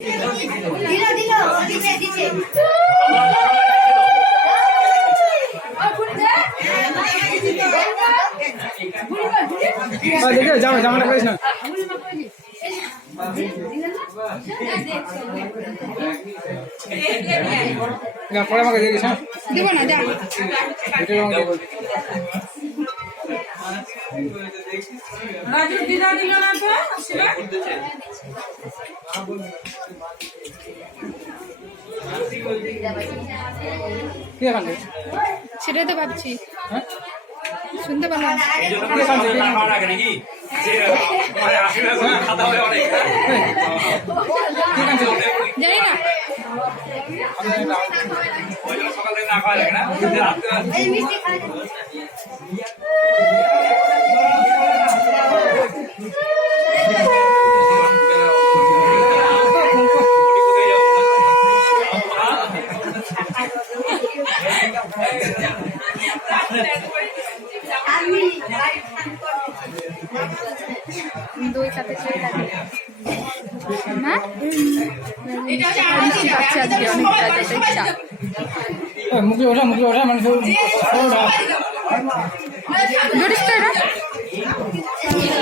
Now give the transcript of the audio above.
দেখে জামাটা করিস না। পরে আমাকে দেখিস। হ্যাঁ দিব না, যা রাজুর দিদা দিল না তো সেটাই তো ভাবছি। শুনতে পারলাম জানি না। দই খাতে চাই লাগে না, মিষ্টি পাচ্ছে আজকে অনেক। মুখে ওঠা মানে ধরিস তো এটা।